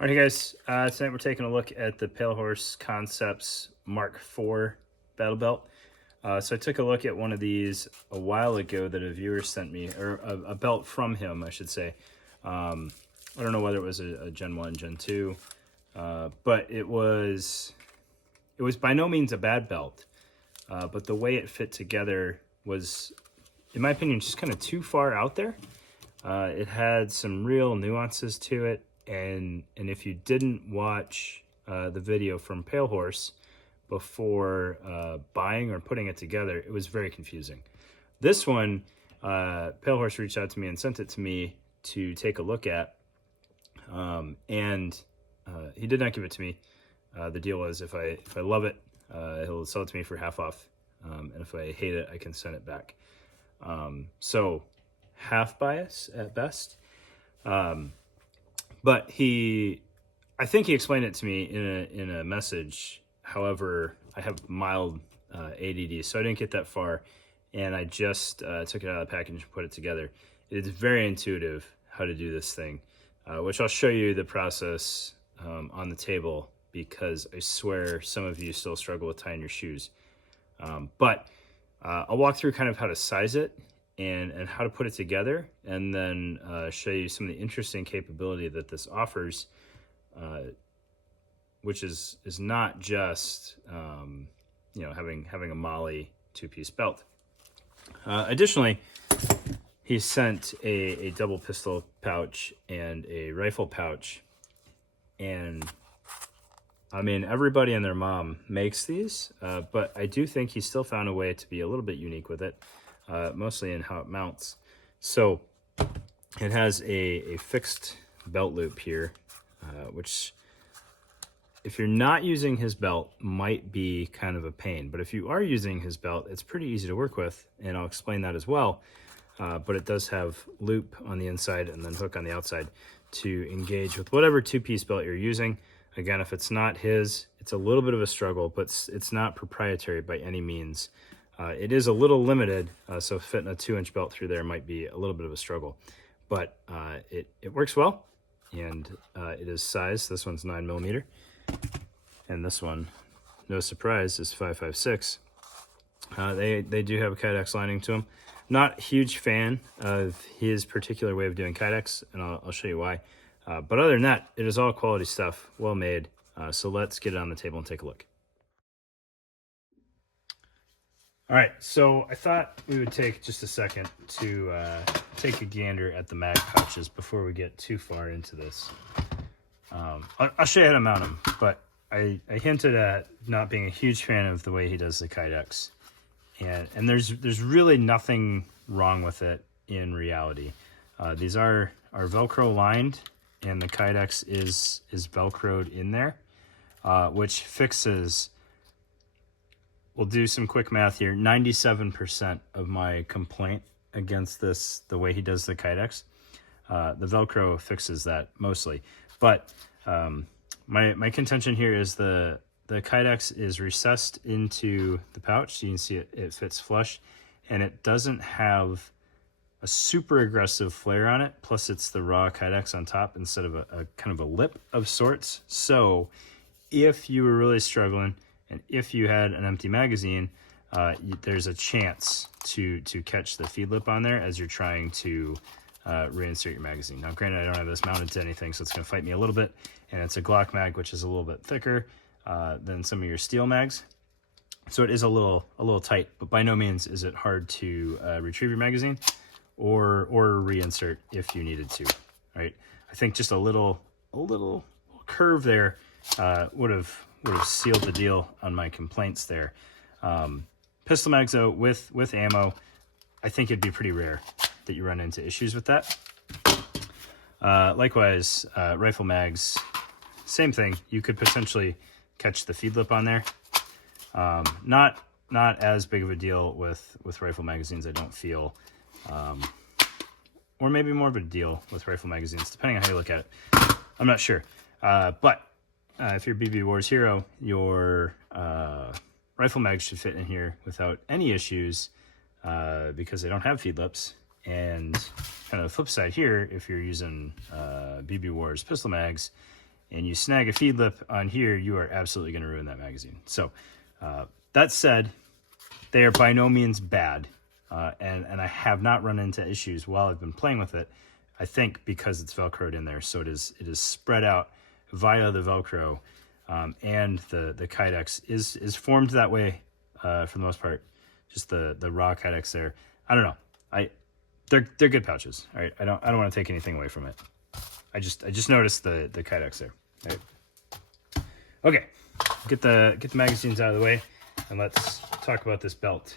All right, guys. Tonight we're taking a look at the Pale Horse Concepts Mark IV battle belt. So I took a look at one of these a while ago that a viewer sent me, or a belt from him, I should say. I don't know whether it was a Gen 1, Gen 2, but it was by no means a bad belt. But the way it fit together was, in my opinion, just kind of too far out there. It had some real nuances to it. And if you didn't watch the video from Pale Horse before buying or putting it together, it was very confusing. This one, Pale Horse reached out to me and sent it to me to take a look at. And he did not give it to me. The deal was if I love it, he'll sell it to me for half off. And if I hate it, I can send it back. So half bias at best. But I think he explained it to me in a message. However, I have mild ADD, so I didn't get that far. And I just took it out of the package and put it together. It's very intuitive how to do this thing, which I'll show you the process on the table, because I swear some of you still struggle with tying your shoes. But I'll walk through kind of how to size it and how to put it together, and then show you some of the interesting capability that this offers, which is not just having a Molly two-piece belt. Additionally, he sent a double pistol pouch and a rifle pouch, and I mean, everybody and their mom makes these, but I do think he still found a way to be a little bit unique with it. Mostly in how it mounts. So it has a fixed belt loop here, which if you're not using his belt might be kind of a pain, but if you are using his belt, it's pretty easy to work with, and I'll explain that as well. But it does have loop on the inside and then hook on the outside to engage with whatever two-piece belt you're using. Again, if it's not his, it's a little bit of a struggle, but it's not proprietary by any means. It is a little limited, so fitting a 2-inch belt through there might be a little bit of a struggle, but it works well, and it is sized. This one's 9mm, and this one, no surprise, is 5.56. They do have a Kydex lining to them. Not a huge fan of his particular way of doing Kydex, and I'll show you why. But other than that, it is all quality stuff, well made. So let's get it on the table and take a look. All right, so I thought we would take just a second to take a gander at the mag pouches before we get too far into this. I'll show you how to mount them, but I hinted at not being a huge fan of the way he does the Kydex. And there's really nothing wrong with it in reality. These are Velcro lined, and the Kydex is Velcroed in there, which fixes... We'll do some quick math here. 97% of my complaint against this, the way he does the Kydex, the Velcro fixes that mostly. But my contention here is the Kydex is recessed into the pouch, so you can see it fits flush, and it doesn't have a super aggressive flare on it. Plus, it's the raw Kydex on top instead of a kind of a lip of sorts. So, if you were really struggling, and if you had an empty magazine, there's a chance to catch the feed lip on there as you're trying to reinsert your magazine. Now, granted, I don't have this mounted to anything, so it's going to fight me a little bit. And it's a Glock mag, which is a little bit thicker than some of your steel mags. So it is a little tight, but by no means is it hard to retrieve your magazine or reinsert if you needed to. Right? I think just a little curve there would have sealed the deal on my complaints there. Pistol mags, though, with ammo, I think it'd be pretty rare that you run into issues with that. Likewise, rifle mags, same thing. You could potentially catch the feed lip on there. Not as big of a deal with rifle magazines, I don't feel. Or maybe more of a deal with rifle magazines, depending on how you look at it. I'm not sure. But if you're BB Wars Hero, your rifle mags should fit in here without any issues because they don't have feed lips. And kind of the flip side here, if you're using BB Wars pistol mags and you snag a feed lip on here, you are absolutely going to ruin that magazine. So that said, they are by no means bad, and I have not run into issues while I've been playing with it. I think because it's Velcroed in there, so it is spread out via the Velcro, and the Kydex is formed that way for the most part. Just the raw Kydex there. I don't know. They're good pouches. All right, I don't want to take anything away from it. I just noticed the Kydex there. All right. Okay, get the magazines out of the way, and let's talk about this belt,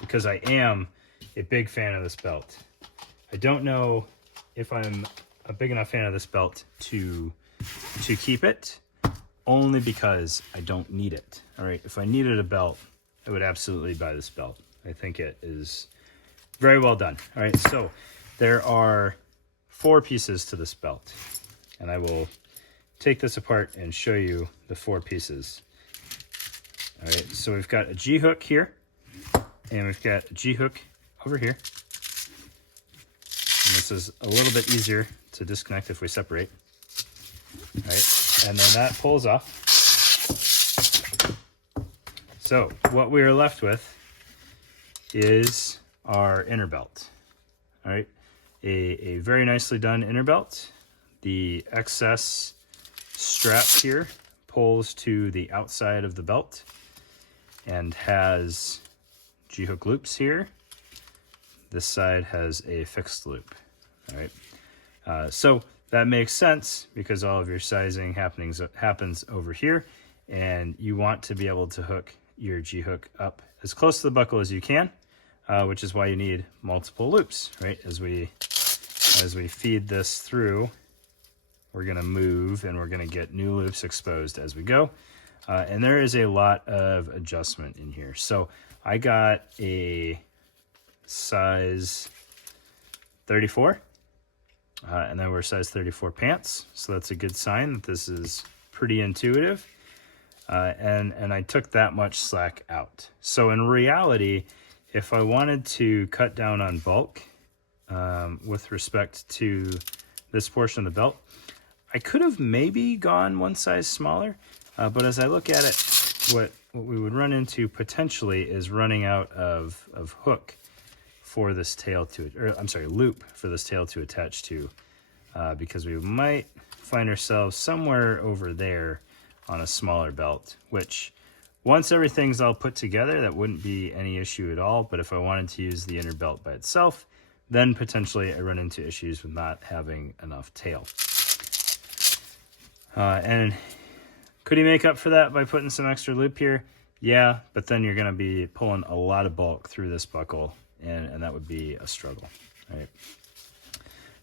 because I am a big fan of this belt. I don't know if I'm a big enough fan of this belt to keep it, only because I don't need it. All right, if I needed a belt, I would absolutely buy this belt. I think it is very well done. All right, so there are 4 pieces to this belt, and I will take this apart and show you the 4 pieces. All right, so we've got a G-hook here, and we've got a G-hook over here. And this is a little bit easier to disconnect if we separate. All right, and then that pulls off. So what we are left with is our inner belt. All right, a very nicely done inner belt. The excess strap here pulls to the outside of the belt and has G-hook loops here. This side has a fixed loop. All right, so that makes sense because all of your sizing happens over here, and you want to be able to hook your G-hook up as close to the buckle as you can, which is why you need multiple loops, right? As we feed this through, we're gonna move and we're gonna get new loops exposed as we go. And there is a lot of adjustment in here. So I got a size 34, and then we're size 34 pants. So that's a good sign that this is pretty intuitive. And I took that much slack out. So in reality, if I wanted to cut down on bulk with respect to this portion of the belt, I could have maybe gone one size smaller, but as I look at it, what we would run into potentially is running out of hook for this tail loop for this tail to attach to, because we might find ourselves somewhere over there on a smaller belt, which once everything's all put together, that wouldn't be any issue at all. But if I wanted to use the inner belt by itself, then potentially I run into issues with not having enough tail. And could he make up for that by putting some extra loop here? Yeah, but then you're going to be pulling a lot of bulk through this buckle, and that would be a struggle. All right.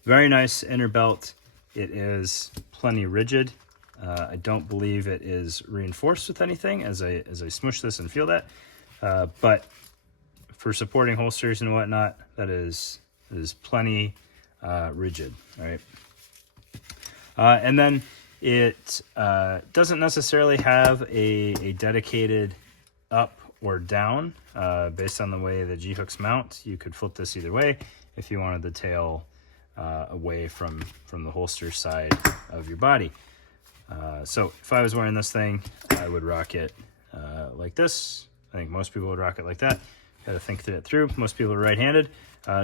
Very nice inner belt. It is plenty rigid. I don't believe it is reinforced with anything as I smush this and feel that. But for supporting holsters and whatnot, that is plenty rigid. All right. And then it doesn't necessarily have a dedicated up or down based on the way the G-hooks mount. You could flip this either way if you wanted the tail away from the holster side of your body. So if I was wearing this thing, I would rock it like this. I think most people would rock it like that. Got to think it through. Most people are right-handed.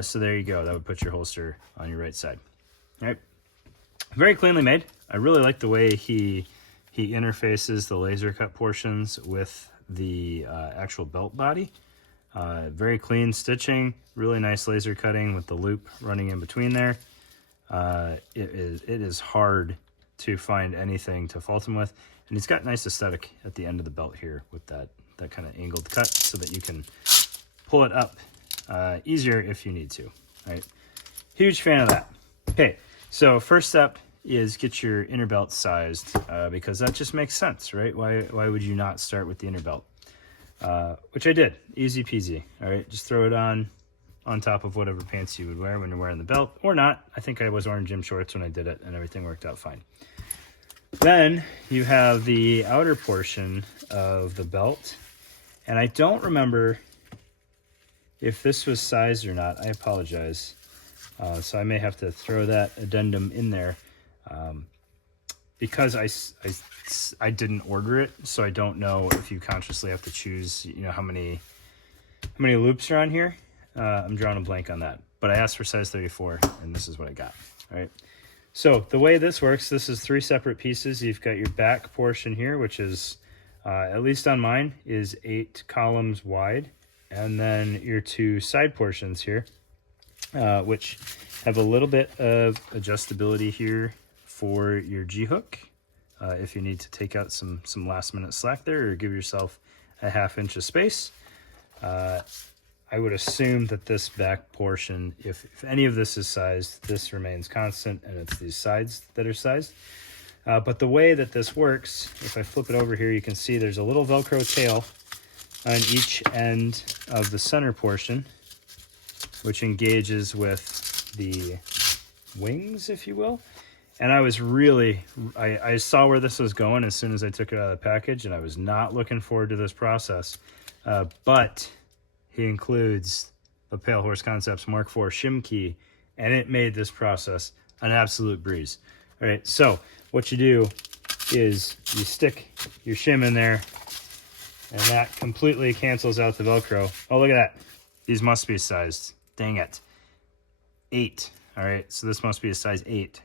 So there you go. That would put your holster on your right side. All right. Very cleanly made. I really like the way he interfaces the laser cut portions with the actual belt body. Very clean stitching, really nice laser cutting with the loop running in between there. It is hard to find anything to fault him with, and he's got nice aesthetic at the end of the belt here with that kind of angled cut so that you can pull it up easier if you need to. Right? Huge fan of that. Okay, so first step is get your inner belt sized because that just makes sense, right? Why would you not start with the inner belt? Which I did, easy peasy. All right, just throw it on top of whatever pants you would wear when you're wearing the belt, or not. I think I was wearing gym shorts when I did it, and everything worked out fine. Then you have the outer portion of the belt, and I don't remember if this was sized or not. I apologize. So I may have to throw that addendum in there. because I didn't order it, so I don't know if you consciously have to choose, you know, how many loops are on here. I'm drawing a blank on that, but I asked for size 34, and this is what I got. All right. So the way this works, this is 3 separate pieces. You've got your back portion here, which is, at least on mine, is 8 columns wide. And then your 2 side portions here, which have a little bit of adjustability here for your G-hook. If you need to take out some last minute slack there or give yourself a 1/2 inch of space. I would assume that this back portion, if any of this is sized, this remains constant, and it's these sides that are sized. But the way that this works, if I flip it over here, you can see there's a little Velcro tail on each end of the center portion, which engages with the wings, if you will. And I was really, I saw where this was going as soon as I took it out of the package, and I was not looking forward to this process. But he includes a Pale Horse Concepts Mark IV shim key, and it made this process an absolute breeze. All right, so what you do is you stick your shim in there, and that completely cancels out the Velcro. Oh, look at that. These must be sized. Dang it. 8. All right, so this must be a size 8.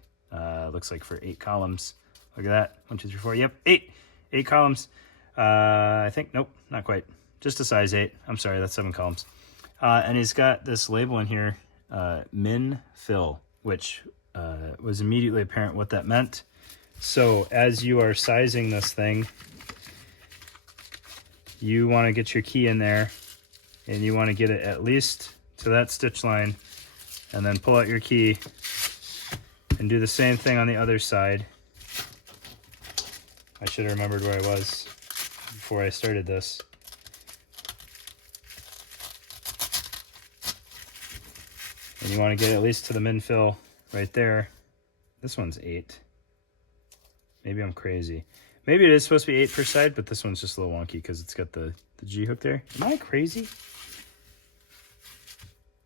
Looks like for 8 columns. Look at that. 1, 2, 3, 4. Yep, 8. 8 columns. I think, nope, not quite. Just a size 8. I'm sorry, that's 7 columns. And he's got this label in here, min fill, which was immediately apparent what that meant. So as you are sizing this thing, you want to get your key in there, and you want to get it at least to that stitch line, and then pull out your key and do the same thing on the other side. I should have remembered where I was before I started this. And you want to get at least to the min fill right there. This one's 8. Maybe I'm crazy. Maybe it is supposed to be 8 per side, but this one's just a little wonky because it's got the G-hook there. Am I crazy?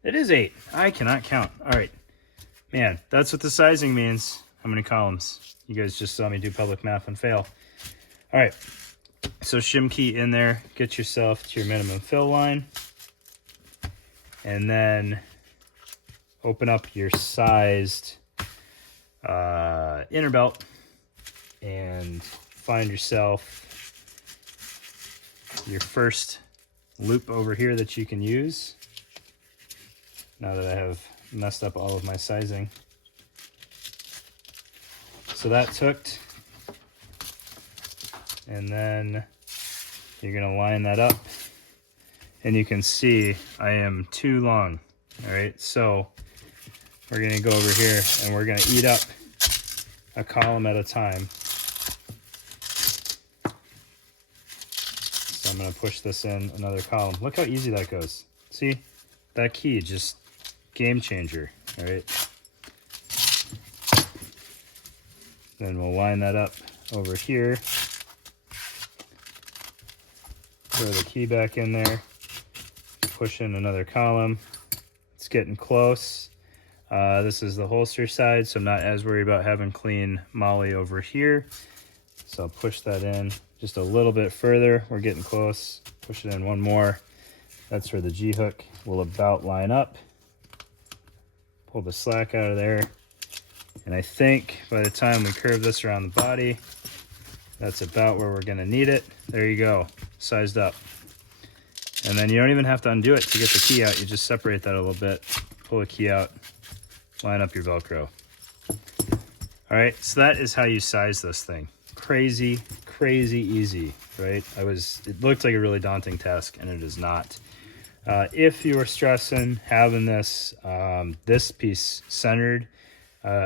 It is 8. I cannot count. All right. Man, that's what the sizing means. How many columns? You guys just saw me do public math and fail. All right. So shim key in there. Get yourself to your minimum fill line. And then open up your sized inner belt and find yourself your first loop over here that you can use. Now that I have messed up all of my sizing. So that's hooked. And then you're going to line that up. And you can see I am too long. All right, so we're going to go over here and we're going to eat up a column at a time. So I'm going to push this in another column. Look how easy that goes. See, that key, just game changer. All right. Then we'll line that up over here. Throw the key back in there. Push in another column. It's getting close. This is the holster side, so I'm not as worried about having clean molly over here. So I'll push that in just a little bit further. We're getting close. Push it in one more. That's where the G-hook will about line up. Pull the slack out of there. And I think by the time we curve this around the body, that's about where we're going to need it. There you go, sized up. And then you don't even have to undo it to get the key out. You just separate that a little bit, pull the key out, line up your Velcro. All right, so that is how you size this thing. Crazy, crazy easy, right? It looked like a really daunting task, and it is not. If you are stressing having this piece centered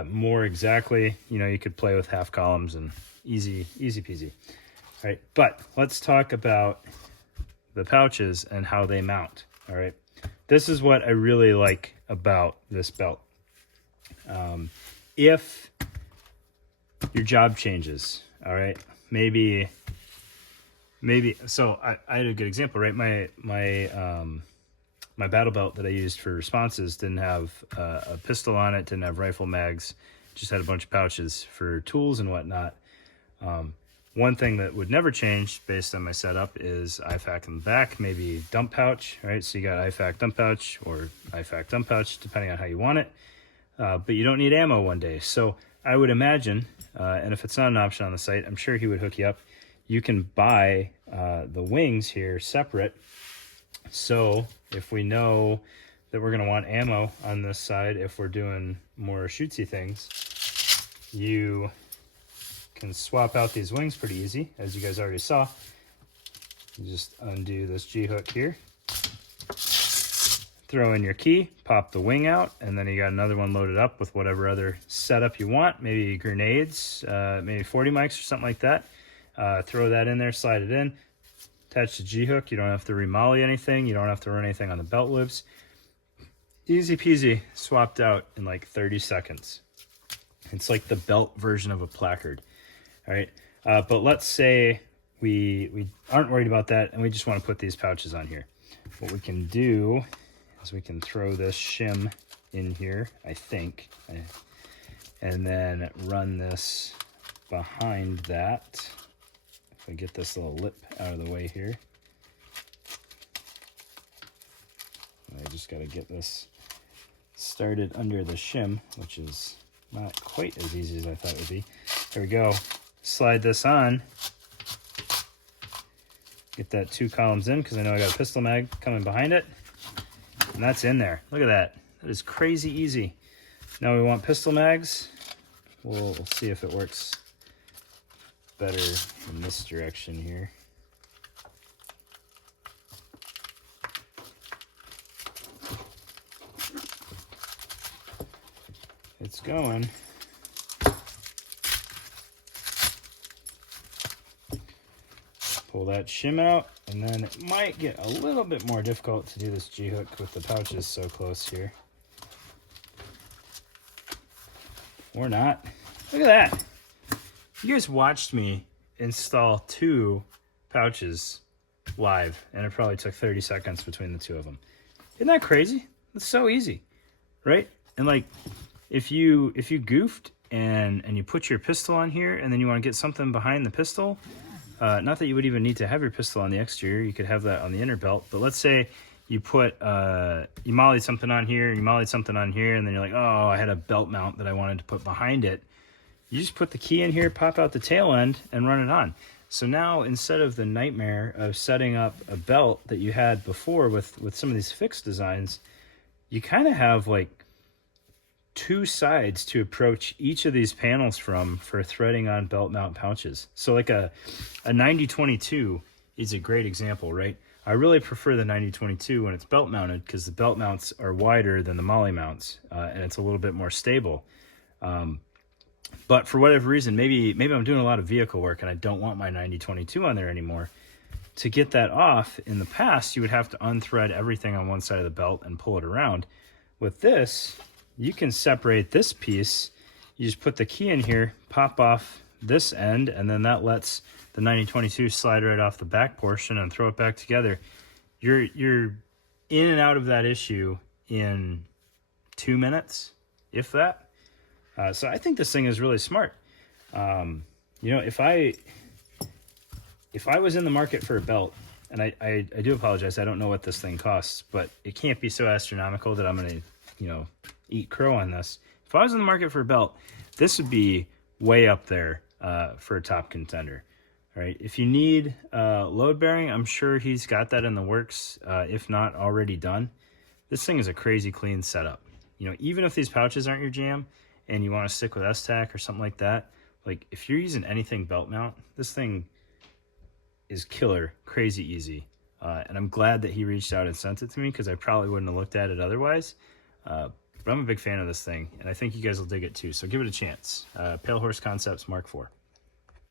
more exactly, you could play with half columns and easy peasy. All right, but let's talk about the pouches and how they mount. All right, this is what I really like about this belt. If your job changes, all right, maybe. So I had a good example, right? My battle belt that I used for responses didn't have a pistol on it, didn't have rifle mags, just had a bunch of pouches for tools and whatnot. One thing that would never change based on my setup is IFAK in the back, maybe dump pouch, right? So you got IFAK dump pouch or IFAK dump pouch, depending on how you want it. But you don't need ammo one day. So I would imagine, and if it's not an option on the site, I'm sure he would hook you up. You can buy the wings here separate. So if we know that we're going to want ammo on this side, if we're doing more shootsy things, you can swap out these wings pretty easy, as you guys already saw. You just undo this G-hook here, throw in your key, pop the wing out, and then you got another one loaded up with whatever other setup you want, maybe grenades, maybe 40 mics or something like that. Throw that in there, slide it in, attach the G-hook. You don't have to remolly anything. You don't have to run anything on the belt loops. Easy peasy, swapped out in like 30 seconds. It's like the belt version of a placard. All right, but let's say we aren't worried about that and we just want to put these pouches on here. What we can do is we can throw this shim in here, I think, and then run this behind that. If we get this little lip out of the way here. I just got to get this started under the shim, which is not quite as easy as I thought it would be. There we go. Slide this on. Get that 2 columns in because I know I got a pistol mag coming behind it. And that's in there. Look at that. That is crazy easy. Now we want pistol mags. We'll see if it works better in this direction here. It's going. Pull that shim out, and then it might get a little bit more difficult to do this G-hook with the pouches so close here. Or not. Look at that. You guys watched me install 2 pouches live, and it probably took 30 seconds between the 2 of them. Isn't that crazy? It's so easy, right? And like, if you goofed and you put your pistol on here and then you want to get something behind the pistol, not that you would even need to have your pistol on the exterior, you could have that on the inner belt, but let's say you put, you mollied something on here and you mollied something on here, and then you're like, oh, I had a belt mount that I wanted to put behind it. You just put the key in here, pop out the tail end, and run it on. So now, instead of the nightmare of setting up a belt that you had before with some of these fixed designs, you kind of have like 2 sides to approach each of these panels from for threading on belt mount pouches. So like a 90-22 is a great example, right? I really prefer the 90-22 when it's belt mounted because the belt mounts are wider than the molly mounts, and it's a little bit more stable. But for whatever reason, maybe I'm doing a lot of vehicle work and I don't want my 90-22 on there anymore. To get that off, in the past, you would have to unthread everything on one side of the belt and pull it around. With this, you can separate this piece. You just put the key in here, pop off this end, and then that lets the 90-22 slide right off the back portion and throw it back together. You're in and out of that issue in 2 minutes, if that. So I think this thing is really smart. You know, if I was in the market for a belt, and I do apologize, I don't know what this thing costs, but it can't be so astronomical that I'm going to, you know, eat crow on this. If I was in the market for a belt, this would be way up there for a top contender. All right, if you need load bearing, I'm sure he's got that in the works, if not already done. This thing is a crazy clean setup. You know, even if these pouches aren't your jam and you want to stick with S-Tac or something like that, like if you're using anything belt mount, this thing is killer, crazy easy. And I'm glad that he reached out and sent it to me because I probably wouldn't have looked at it otherwise. But I'm a big fan of this thing, and I think you guys will dig it too. So give it a chance. Pale Horse Concepts Mark IV.